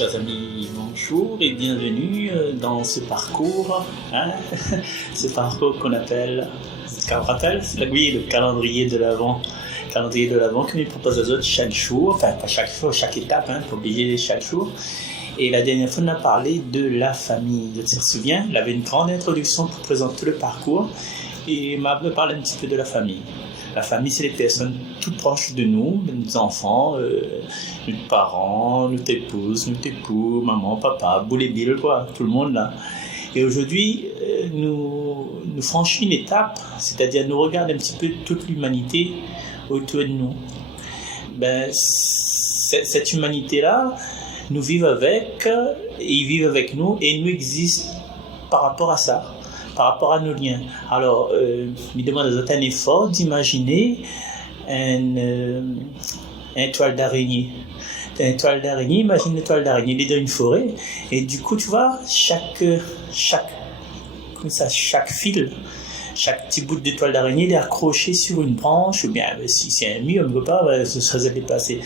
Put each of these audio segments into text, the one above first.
chers amis, bonjour et bienvenue dans ce parcours, ce parcours qu'on appelle, oui, le calendrier de l'Avent. Calendrier de l'Avent que nous propose aux autres chaque jour, enfin pas chaque jour, chaque étape, faut oublier chaque jour. Et la dernière fois, on a parlé de la famille. Tu te souviens, il avait une grande introduction pour présenter le parcours et m'a parlé un petit peu de la famille. La famille, c'est les personnes toutes proches de nous, nos enfants, nos parents, notre épouse, notre époux, maman, papa, boule et bille, quoi, tout le monde là. Et aujourd'hui, nous franchissons une étape, c'est-à-dire nous regardons un petit peu toute l'humanité autour de nous. Cette humanité-là, nous vivons avec, ils vivent avec nous et nous existons par rapport à ça. Par rapport à nos liens. Alors, il demande aux autres un effort d'imaginer une toile d'araignée. Une toile d'araignée, imagine une toile d'araignée, il est dans une forêt, et du coup, tu vois, chaque fil, chaque petit bout de toile d'araignée, il est accroché sur une branche, ou bien, si c'est un mur, on ne peut pas se serait déplacé.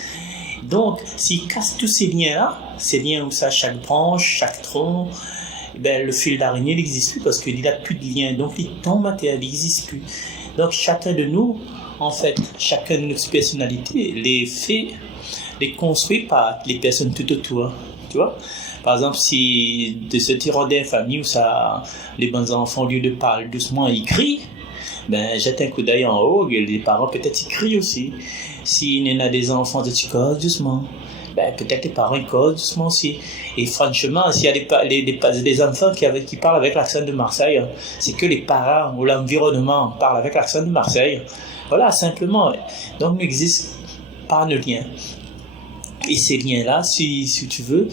Donc, s'il casse tous ces liens-là, ces liens où ça, chaque branche, chaque tronc, le fil d'araignée n'existe plus parce qu'il n'a plus de lien, donc les temps matériels n'existent plus. Donc chacun de nous, en fait, chacun de nos personnalités, les construit par les personnes tout autour. Tu vois? Par exemple, si de ce tyran d'une famille où ça, les bons enfants, au lieu de parler doucement, ils crient, jette un coup d'œil en haut, et les parents peut-être ils crient aussi. S'il y en a des enfants, tu causes doucement. Peut-être les parents ils causent doucement aussi. Et franchement, s'il y a des enfants qui parlent avec l'accent de Marseille, c'est que les parents ou l'environnement parlent avec l'accent de Marseille. Voilà, simplement. Donc, nous existons par nos liens. Et ces liens-là, si tu veux,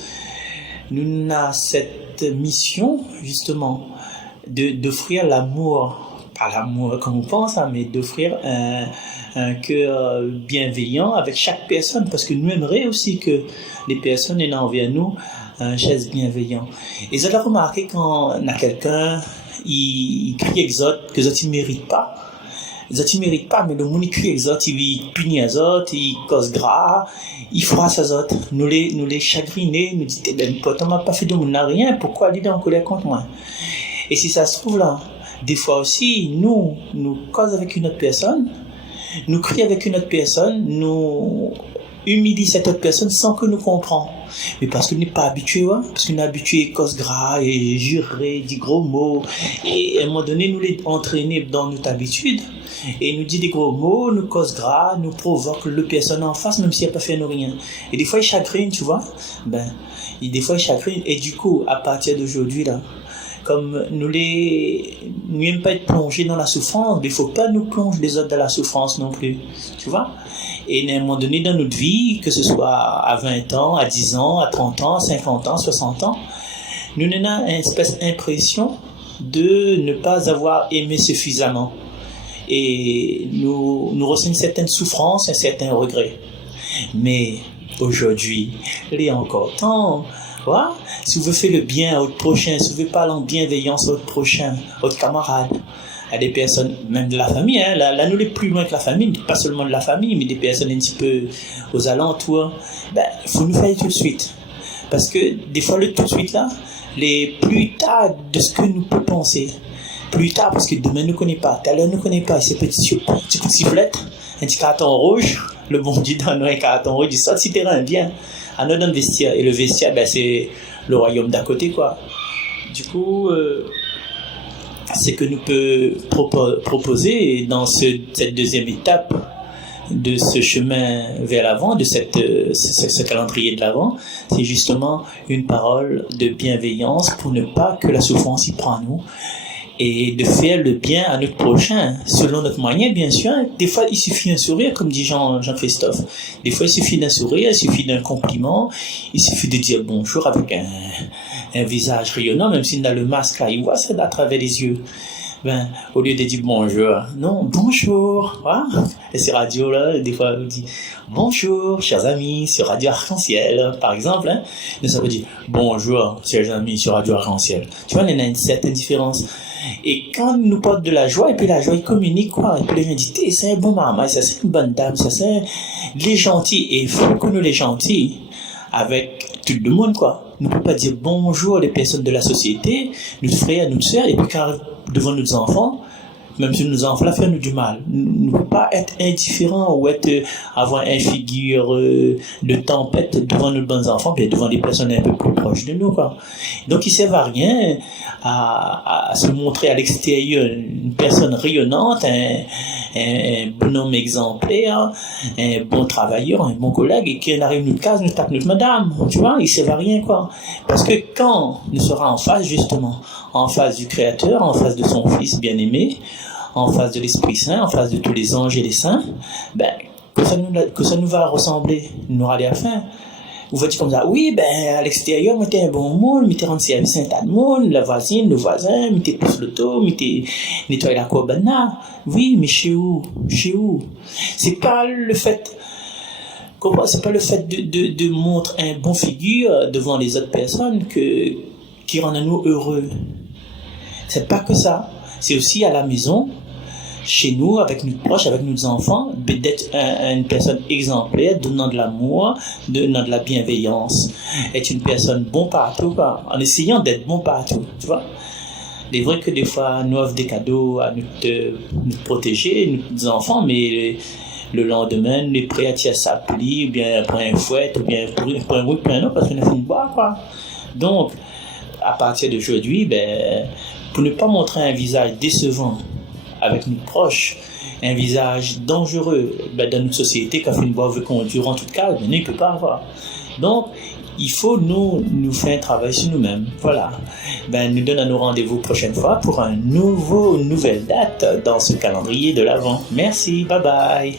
nous avons cette mission, justement, d'offrir l'amour. Pas l'amour comme on pense, mais d'offrir un cœur bienveillant avec chaque personne, parce que nous aimerions aussi que les personnes aient envers nous un geste bienveillant. Et vous avez remarqué quand on a quelqu'un, il crie exote, que les autres ne méritent pas. Les autres ne méritent pas, mais le monde il crie exote, il punit les autres, il cause gras, il froisse les autres. Nous les chagriner, nous dit, pourtant, on m'a pas fait de monde, rien, pourquoi il est en colère contre moi? Et si ça se trouve là, des fois aussi, nous causons avec une autre personne, nous crions avec une autre personne, nous humilions cette autre personne sans que nous comprenions. Mais parce qu'on n'est pas habitué, parce qu'on est habitué à cause gras et jurer, dire gros mots. Et à un moment donné, nous les entraîner dans notre habitude. Et nous dit des gros mots, nous cause gras, nous provoque le personne en face, même si elle n'a pas fait rien. Et des fois, il chagrine, tu vois. Des fois, il chagrine. Et du coup, à partir d'aujourd'hui, là, comme nous n'aimons pas être plongés dans la souffrance, mais il ne faut pas nous plonger les autres dans la souffrance non plus, tu vois. Et à un moment donné dans notre vie, que ce soit à 20 ans, à 10 ans, à 30 ans, 50 ans, 60 ans, nous avons une espèce d'impression de ne pas avoir aimé suffisamment. Et nous ressentons une certaine souffrance, un certain regret. Mais aujourd'hui, il est encore temps. Voilà. Si vous faites le bien à votre prochain, si vous voulez parler en bienveillance à votre prochain, à votre camarade, à des personnes, même de la famille, là nous les plus loin que la famille, pas seulement de la famille, mais des personnes un petit peu aux alentours, il faut nous faire tout de suite. Parce que des fois, le tout de suite là, les plus tard de ce que nous pouvons penser, plus tard, parce que demain ne connaît pas, tout à l'heure ne connaît pas, ces petits coups de sifflette, un petit carton rouge, le bon Dieu donne un carton rouge, il sort si terrain, viens. À notre vestiaire. Et le vestiaire, c'est le royaume d'à côté, quoi. Du coup, c'est que nous pouvons proposer dans cette deuxième étape de ce chemin vers l'avant, de ce calendrier de l'avant, c'est justement une parole de bienveillance pour ne pas que la souffrance y prenne nous. Et de faire le bien à notre prochain, selon notre moyen, bien sûr. Des fois, il suffit d'un sourire, comme dit Jean-Christophe. Des fois, il suffit d'un sourire, il suffit d'un compliment, il suffit de dire bonjour avec un visage rayonnant, même s'il a le masque là, il voit ça à travers les yeux. Au lieu de dire bonjour, non, bonjour. Voilà. Et ces radios-là, des fois, on dit bonjour, chers amis, sur Radio Arc-en-Ciel, par exemple. Nous, ça veut dire bonjour, chers amis, sur Radio Arc-en-Ciel. Tu vois, il y a une certaine différence. Et quand nous porte de la joie, et puis la joie, il communique, quoi. Et puis les gens disent, c'est un bon maman, ça c'est une bonne dame, ça c'est les gentils. Et il faut que nous les gentils, avec tout le monde, quoi. Nous ne pouvons pas dire bonjour les personnes de la société, nos frères, nos sœurs, et puis quand devant nos enfants, même si nos enfants là font nous du mal. Nous ne pouvons pas être indifférents ou avoir une figure de tempête devant nos bons enfants, bien devant des personnes un peu plus proches de nous, quoi. Donc il ne sert à rien à se montrer à l'extérieur une personne rayonnante, un bonhomme exemplaire, un bon travailleur, un bon collègue, et qui arrive notre case, nous tape notre madame, tu vois, il ne sert à rien, quoi. Parce que quand nous sera en face, justement, en face du Créateur, en face de son Fils bien-aimé, en face de l'Esprit Saint, en face de tous les anges et les saints, ben, que ça nous va ressembler, nous aura à la fin. Vous voyez comme ça, oui, ben, à l'extérieur, mettez un bon monde, mettez rendre service à un tas de monde, la voisine, le voisin, mettez pousse l'auto, mettez nettoyer la cabane. Oui, mais chez où? C'est pas le fait de montrer un bon figure devant les autres personnes qui rend nous heureux. C'est pas que ça. C'est aussi à la maison, chez nous, avec nos proches, avec nos enfants, d'être une personne exemplaire, donnant de l'amour, donnant de la bienveillance. Être une personne bon partout, quoi, en essayant d'être bon partout, tu vois. Il est vrai que des fois, nous offrons des cadeaux à nous protéger, nos enfants, mais le lendemain, nous sommes prêts à tirer sa pli, ou bien pour un fouet, ou bien pour un autre, parce qu'on a fait une boire, quoi. Donc, à partir d'aujourd'hui, ben, pour ne pas montrer un visage décevant avec nos proches, un visage dangereux ben, dans notre société, quand une boîte veut conduire en toute calme, il ne peut pas avoir. Donc, il faut nous faire un travail sur nous-mêmes. Voilà. Ben, nous donnons nos rendez-vous prochaine fois pour une nouvelle date dans ce calendrier de l'Avent. Merci, bye bye.